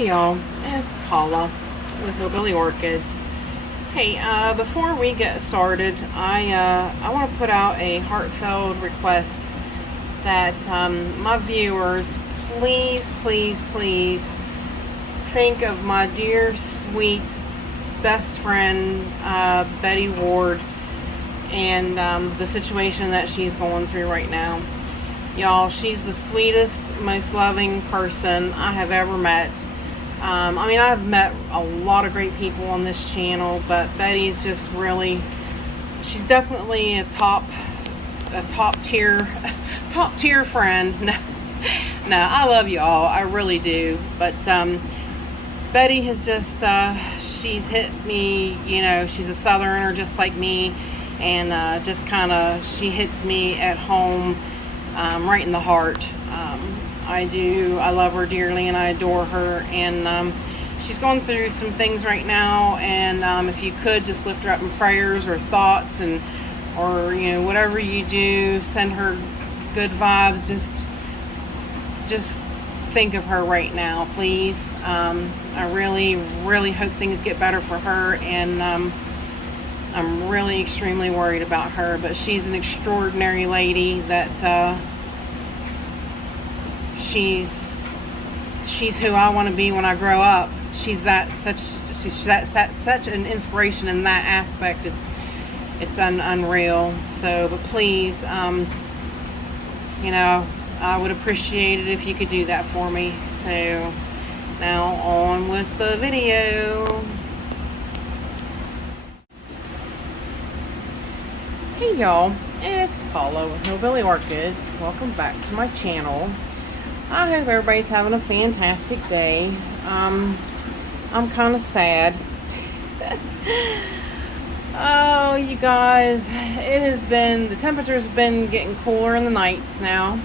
Hey y'all, it's Paula with Hillbilly Orchids. Hey, before we get started, I want to put out a heartfelt request that my viewers, please think of my dear, sweet, best friend, Betty Ward, and the situation that she's going through right now. Y'all, she's the sweetest, most loving person I have ever met. I mean, I've met a lot of great people on this channel, but Betty's just really, she's definitely a top tier friend. No, I love you all, I really do. But Betty has just, she's hit me, you know, she's a southerner just like me, and just kind of, she hits me at home, right in the heart. I love her dearly and I adore her, and she's going through some things right now, and if you could just lift her up in prayers or thoughts, or you know, whatever you do, send her good vibes. Just think of her right now, please. I really hope things get better for her, and I'm really extremely worried about her, but she's an extraordinary lady that she's who I want to be when I grow up. She's such an inspiration in that aspect. It's unreal. So, but please, you know, I would appreciate it if you could do that for me. So now on with the video. Hey y'all, it's Paula with Hillbilly Orchids. Welcome back to my channel. I hope everybody's having a fantastic day. I'm kind of sad. Oh, you guys, the temperature's been getting cooler in the nights now.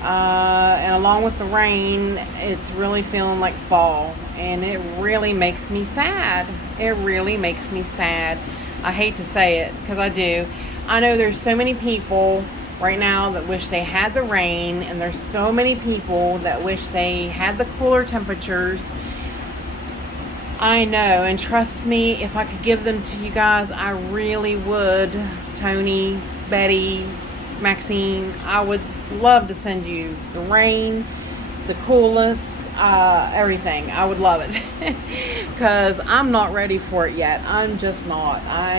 And along with the rain, it's really feeling like fall. And it really makes me sad. It really makes me sad. I hate to say it, because I do. I know there's so many people right now that wish they had the rain, and there's so many people that wish they had the cooler temperatures. I know, and trust me, if I could give them to you guys, I really would. Tony, Betty, Maxine, I would love to send you the rain, the coolest, everything. I would love it. Because I'm not ready for it yet. I'm just not. I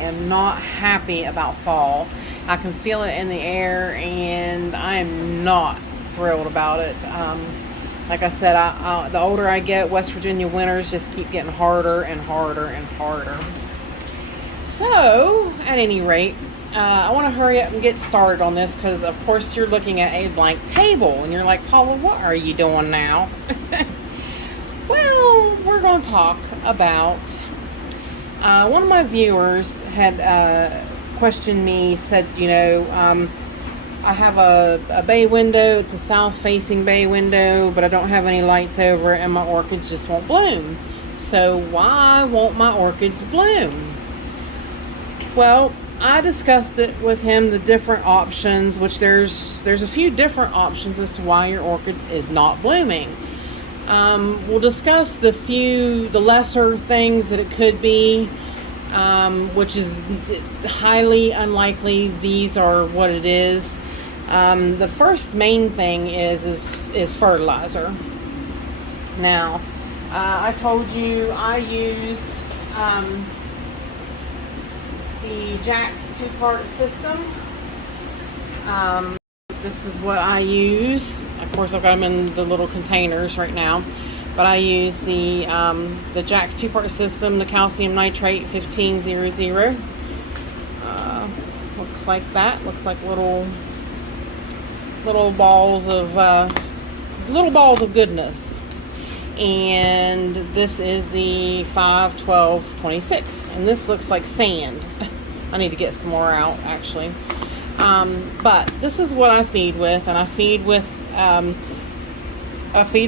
am not happy about fall. I can feel it in the air, and I am not thrilled about it. Like I said, the older I get, West Virginia winters just keep getting harder and harder and harder. So, at any rate, I want to hurry up and get started on this, because of course you're looking at a blank table, and you're like, Paula, what are you doing now? Well, we're going to talk about, one of my viewers had questioned me, said, you know, I have a bay window. It's a south-facing bay window, but I don't have any lights over it, and my orchids just won't bloom. So why won't my orchids bloom? Well, I discussed it with him, the different options, which there's a few different options as to why your orchid is not blooming. We'll discuss the lesser things that it could be, which is highly unlikely these are what it is. The first main thing is fertilizer. Now, I told you I use the Jack's 2-part system. This is what I use. Of course, I've got them in the little containers right now, but I use the Jack's 2-part system, the calcium nitrate 1500. Looks like that. Looks like little balls of goodness. And this is the 51226, and this looks like sand. I need to get some more out, actually. But this is what I feed with, and I feed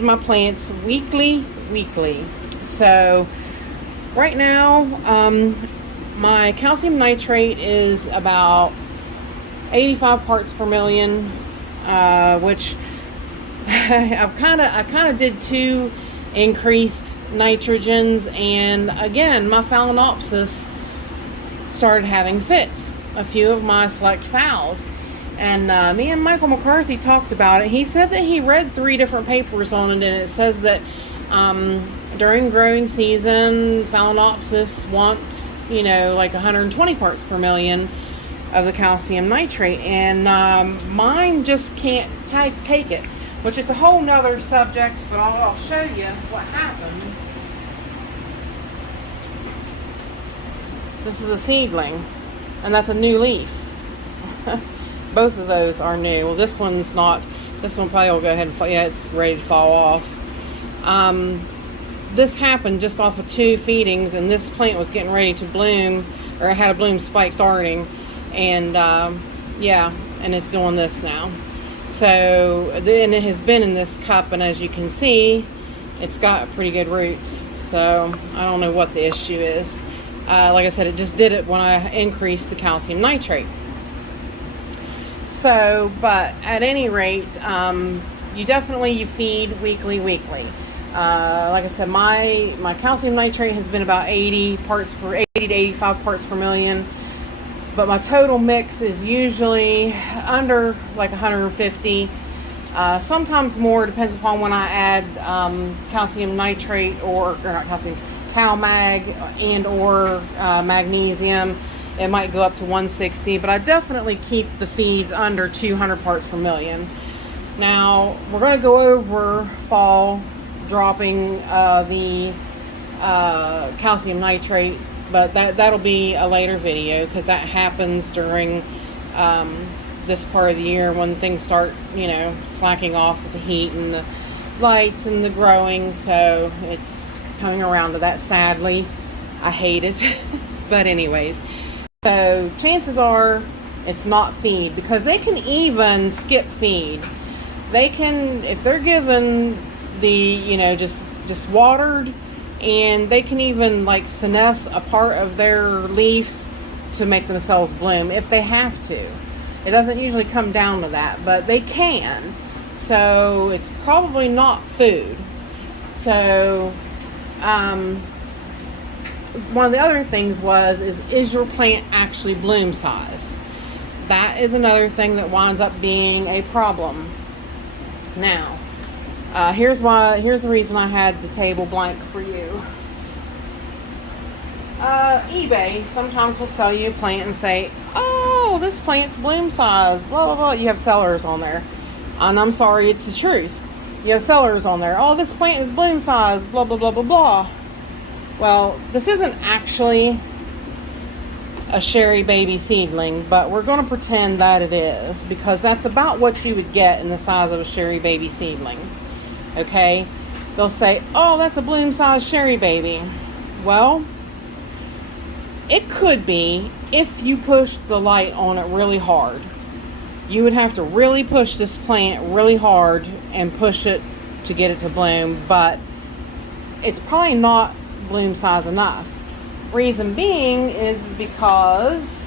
my plants weekly. So right now, my calcium nitrate is about 85 parts per million, which I kind of did 2 increased nitrogens, and again, my Phalaenopsis started having fits. A few of my select phals. And me and Michael McCarthy talked about it. He said that he read 3 different papers on it, and it says that during growing season, Phalaenopsis want, you know, like 120 parts per million of the calcium nitrate, and mine just can't take it, which is a whole nother subject, but I'll show you what happened. This is a seedling, and that's a new leaf. Both of those are new. Well, this one's not. This one probably will go ahead and fall. Yeah, it's ready to fall off. This happened just off of 2 feedings, and this plant was getting ready to bloom, or it had a bloom spike starting, and yeah, and it's doing this now. So, and it has been in this cup, and as you can see, it's got pretty good roots. So I don't know what the issue is. Like I said, it just did it when I increased the calcium nitrate. So, but at any rate, you feed weekly. Like I said, my calcium nitrate has been about 80 to 85 parts per million, but my total mix is usually under like 150, sometimes more, depends upon when I add calcium nitrate or not calcium, CalMag and or magnesium. It might go up to 160, but I definitely keep the feeds under 200 parts per million. Now, we're going to go over fall dropping the calcium nitrate, but that'll be a later video, because that happens during this part of the year when things start, you know, slacking off with the heat and the lights and the growing. So it's coming around to that, sadly. I hate it. But anyways, so chances are it's not feed, because they can even skip feed. They can, if they're given the, you know, just watered, and they can even like senesce a part of their leaves to make themselves bloom if they have to. It doesn't usually come down to that, but they can. So it's probably not food. So one of the other things is your plant actually bloom size? That is another thing that winds up being a problem. Now, here's the reason I had the table blank for you. eBay sometimes will sell you a plant and say, oh, this plant's bloom size, blah, blah, blah. You have sellers on there. And I'm sorry, it's the truth. You have sellers on there. Oh, this plant is bloom size, blah, blah, blah, blah, blah. Well, this isn't actually a Sherry Baby seedling, but we're going to pretend that it is, because that's about what you would get in the size of a Sherry Baby seedling. Okay? They'll say, oh, that's a bloom size Sherry Baby. Well, it could be if you pushed the light on it really hard. You would have to really push this plant really hard and push it to get it to bloom, but it's probably not bloom size enough. Reason being is because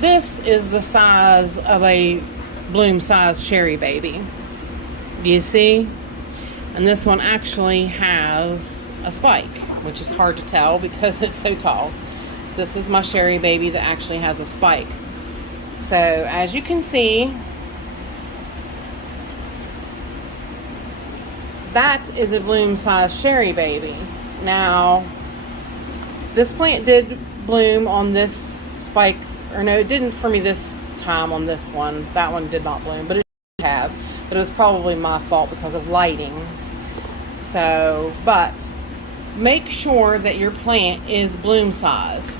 this is the size of a bloom size Sherry Baby. Do you see? And this one actually has a spike, which is hard to tell because it's so tall. This is my Sherry Baby that actually has a spike. So as you can see, that is a bloom size Sherry Baby. Now, this plant did bloom on this spike, or no, it didn't for me this time on this one. That one did not bloom, but it did have. But it was probably my fault because of lighting. So, but make sure that your plant is bloom size.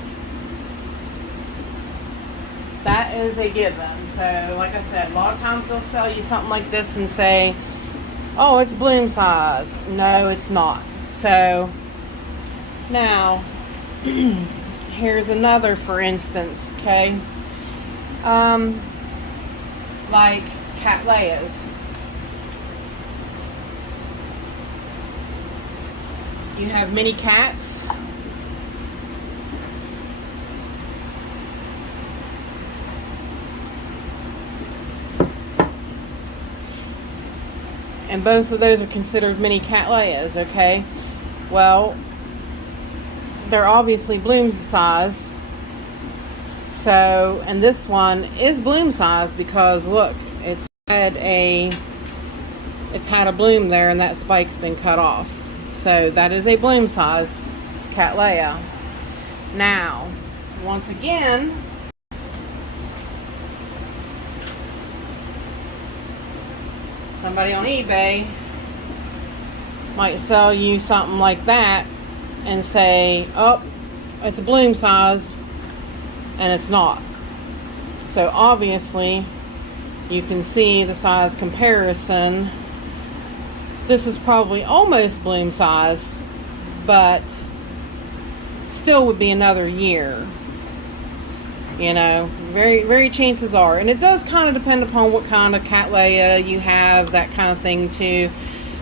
That is a given. So, like I said, a lot of times they'll sell you something like this and say, oh, it's bloom size. No, it's not. So, now, here's another for instance, okay? Like Cattleyas. You have many cats. and both of those are considered mini cattleyas, okay? Well, they're obviously bloom size. So, and this one is bloom size because look, it's had a bloom there, and that spike's been cut off. So that is a bloom size cattleya. Now, once again, somebody on eBay might sell you something like that and say, oh, it's a bloom size, and it's not. So obviously you can see the size comparison. This is probably almost bloom size, but still would be another year. You know, very chances are. And it does kind of depend upon what kind of cattleya you have, that kind of thing too.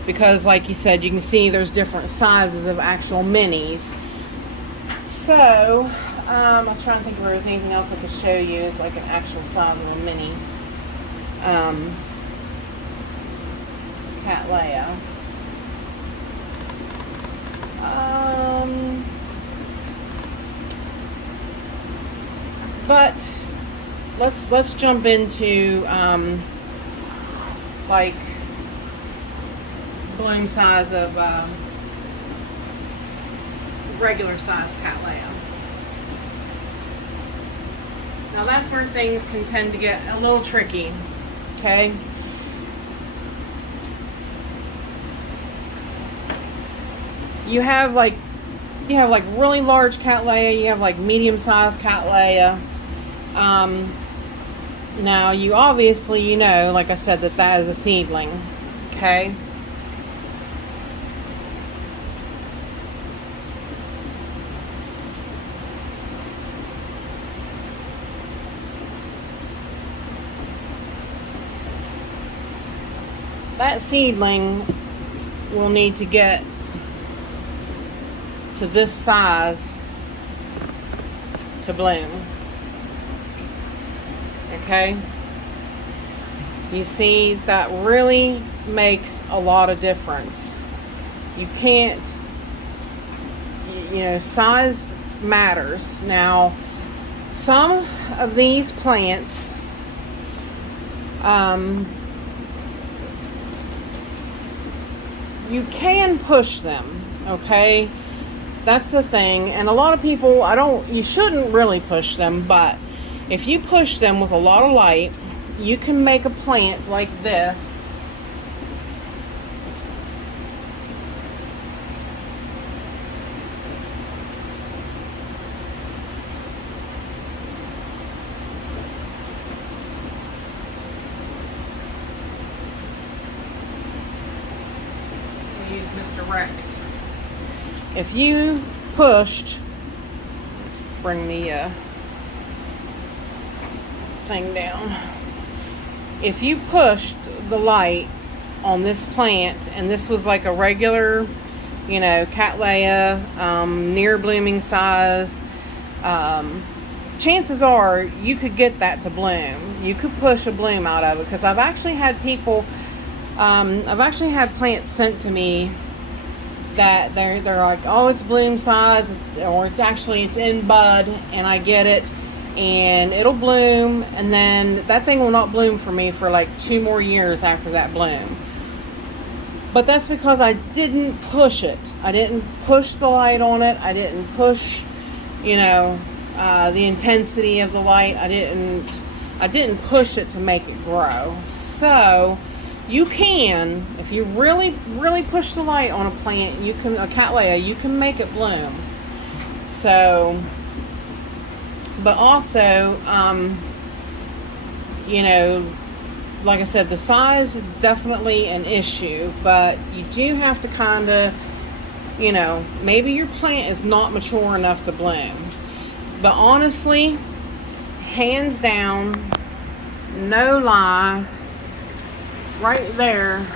Because like you said, you can see there's different sizes of actual minis. So, I was trying to think if there was anything else I could show you as like an actual size of a mini cattleya. But let's jump into like bloom size of regular size cattleya. Now that's where things can tend to get a little tricky, okay? You have like really large cattleya, you have like medium sized cattleya. Now you obviously, you know, like I said, that is a seedling, okay? That seedling will need to get to this size to bloom. Okay? You see, that really makes a lot of difference. You can't, you know, size matters. Now, some of these plants, you can push them, okay? That's the thing. And a lot of people, you shouldn't really push them, but if you push them with a lot of light, you can make a plant like this. Use Mr. Rex. If you pushed, let's bring the thing down. If you pushed the light on this plant, and this was like a regular, you know, cattleya, near blooming size, chances are you could get that to bloom. You could push a bloom out of it, because I've actually had people, I've actually had plants sent to me that they're like, oh, it's bloom size, or it's in bud, and I get it and it'll bloom, and then that thing will not bloom for me for like 2 more years after that bloom. But that's because I didn't push it. I didn't push the light on it. I didn't push, you know, the intensity of the light. I didn't push it to make it grow. So you can, if you really push the light on a plant, a cattleya, you can make it bloom. So, but also, you know, like I said, the size is definitely an issue, but you do have to kind of, you know, maybe your plant is not mature enough to bloom. But honestly, hands down, no lie, right there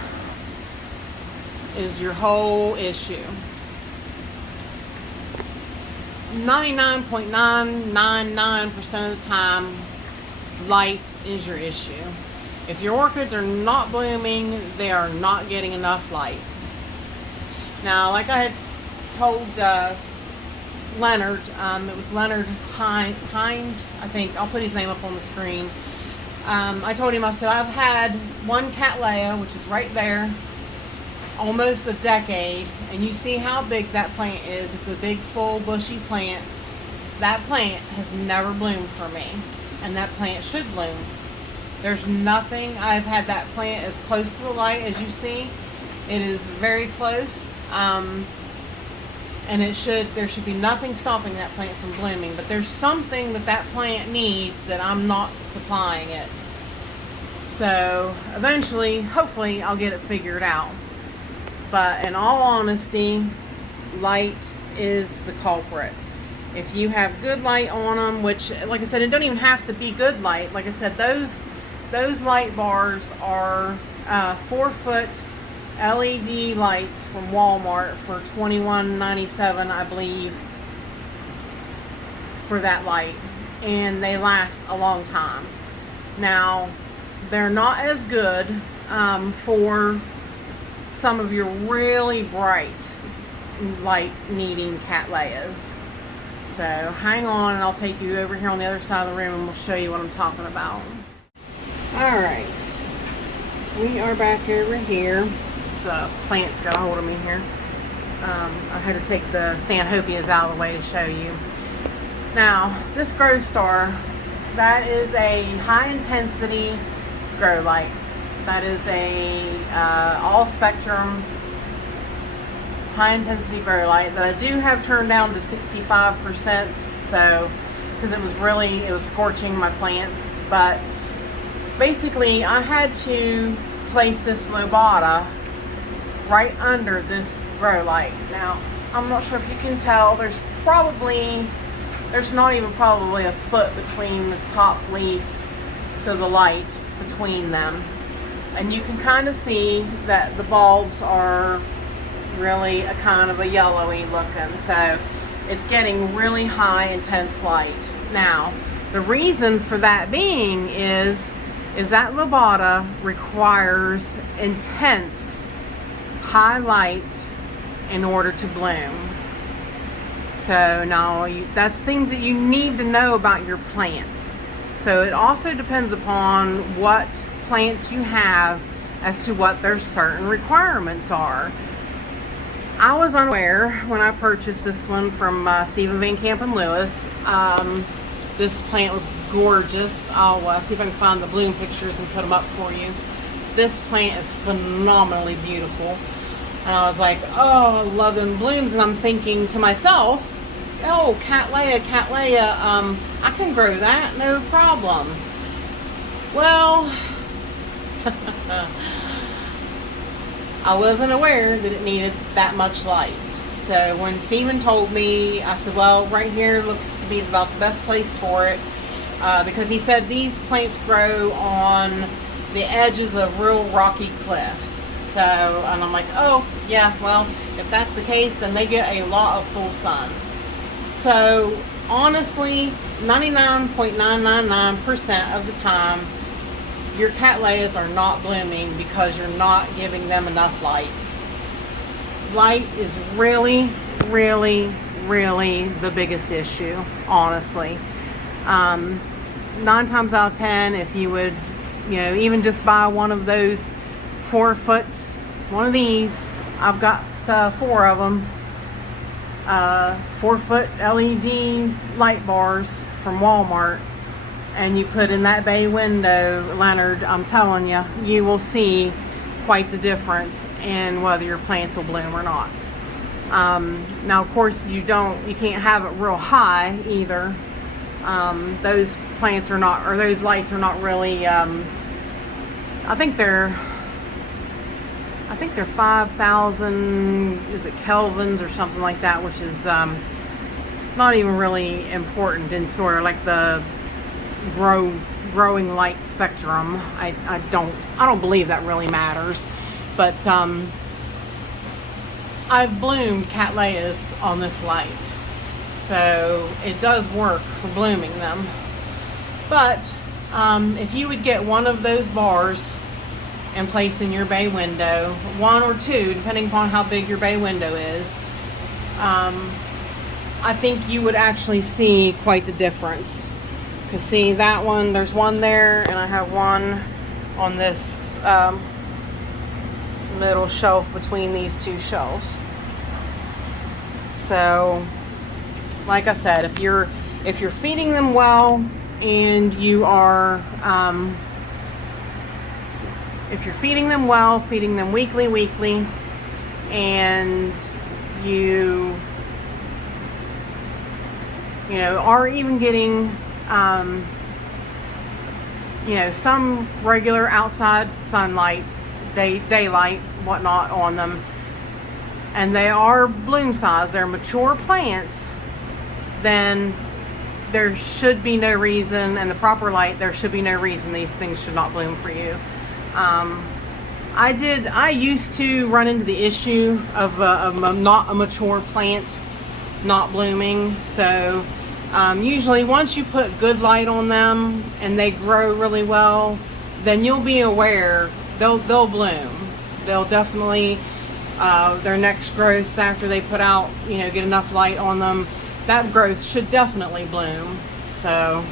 is your whole issue. 99.999% of the time, light is your issue. If your orchids are not blooming, they are not getting enough light. Now, like I had told Leonard, it was Leonard Hines, I think. I'll put his name up on the screen. I told him, I said, I've had one Cattleya, which is right there, almost a decade, and you see how big that plant is. It's a big, full, bushy plant. That plant has never bloomed for me, and that plant should bloom. There's nothing. I've had that plant as close to the light as you see. It is very close, and there should be nothing stopping that plant from blooming. But there's something that plant needs that I'm not supplying it. So eventually, hopefully, I'll get it figured out. But in all honesty, light is the culprit. If you have good light on them, which, like I said, it don't even have to be good light. Like I said, those light bars are 4-foot LED lights from Walmart for $21.97, I believe, for that light, and they last a long time. Now, they're not as good for some of your really bright light needing Cattleyas. So hang on, and I'll take you over here on the other side of the room and we'll show you what I'm talking about. Alright, we are back over here. This plant's got a hold of me here. I had to take the Stanhopias out of the way to show you. Now, this Grow Star, that is a high intensity grow light. That is a all spectrum high intensity grow light that I do have turned down to 65%, so because it was scorching my plants. But basically I had to place this lobata right under this grow light. Now, I'm not sure if you can tell, there's not even probably a foot between the top leaf to the light between them. And you can kind of see that the bulbs are really a kind of a yellowy looking, so it's getting really high intense light. Now, the reason for that being is that lobata requires intense high light in order to bloom. So now that's things that you need to know about your plants. So it also depends upon what plants you have as to what their certain requirements are. I was unaware when I purchased this one from Stephen Van Camp and Lewis. This plant was gorgeous. I'll see if I can find the bloom pictures and put them up for you. This plant is phenomenally beautiful. And I was like, oh, I love them blooms. And I'm thinking to myself, oh, Cattleya, I can grow that, no problem. Well, I wasn't aware that it needed that much light. So when Stephen told me, I said, well, right here looks to be about the best place for it, because he said these plants grow on the edges of real rocky cliffs. So, and I'm like, oh yeah, well, if that's the case, then they get a lot of full sun. So honestly, 99.999% of the time, your Cattleyas are not blooming because you're not giving them enough light. Light is really, really, really the biggest issue, honestly. 9 times out of 10, if you would, even just buy one of those 4-foot, one of these, I've got 4 of them, 4-foot LED light bars from Walmart, and you put in that bay window, Leonard, I'm telling you, you will see quite the difference in whether your plants will bloom or not. Now, of course, you can't have it real high either. Those plants are not, or those lights are not really, I think they're 5,000, is it kelvins or something like that, which is not even really important in sort of like the growing light spectrum. I don't believe that really matters, but I've bloomed Cattleyas on this light, so it does work for blooming them. But If you would get one of those bars and place in your bay window, one or two, depending upon how big your bay window is, I think you would actually see quite the difference. Because see, that one, there's one there, and I have one on this middle shelf between these two shelves. So, like I said, if you're feeding them well, and you are, if you're feeding them well, feeding them weekly, and you know, are even getting, you know, some regular outside sunlight, daylight, whatnot on them, and they are bloom size, they're mature plants, then there should be no reason, and the proper light, there should be no reason these things should not bloom for you. I used to run into the issue of not a mature plant not blooming. So usually once you put good light on them and they grow really well, then you'll be aware they'll bloom. They'll definitely, their next growth after they put out, you know, get enough light on them, that growth should definitely bloom. So,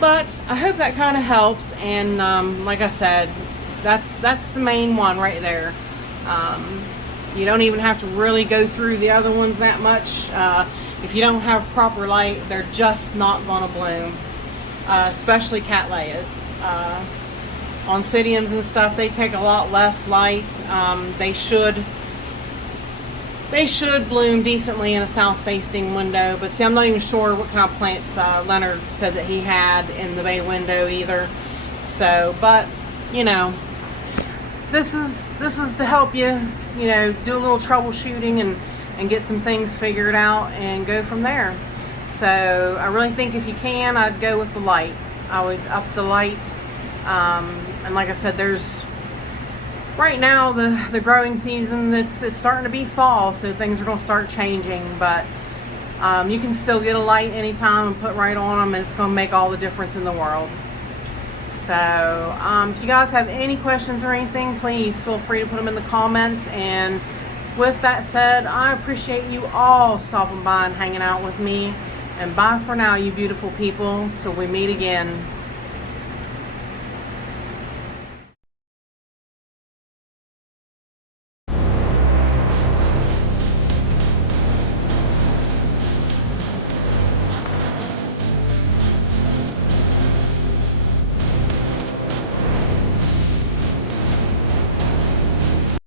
but I hope that kind of helps. And like I said, that's the main one right there. You don't even have to really go through the other ones that much. If you don't have proper light, they're just not going to bloom. Especially cattleyas. Oncidiums and stuff, they take a lot less light. They should bloom decently in a south-facing window, but see, I'm not even sure what kind of plants Leonard said that he had in the bay window either. So, but you know, this is to help you, you know, do a little troubleshooting and get some things figured out and go from there. So, I really think if you can, I'd go with the light. I would up the light, and like I said, there's. Right now, the growing season, it's starting to be fall, so things are going to start changing, but you can still get a light anytime and put right on them, and it's going to make all the difference in the world. So, if you guys have any questions or anything, please feel free to put them in the comments, and with that said, I appreciate you all stopping by and hanging out with me, and bye for now, you beautiful people, till we meet again.